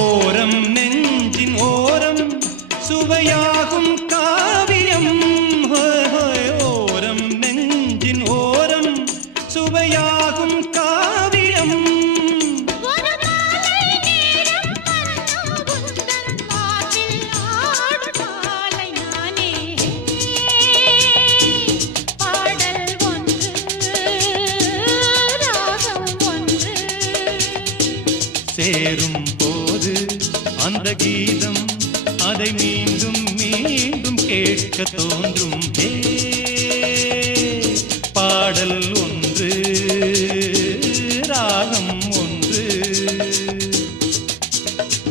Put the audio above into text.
ஓரம் நெஞ்சின் ஓரம் சுவையாகும் காவியம். ஓரம் நெஞ்சின் ஓரம் சுவையாகும் காவியம். சேரும் போது அந்த கீதம் அதை மீண்டும் மீண்டும் கேட்க தோன்றும்.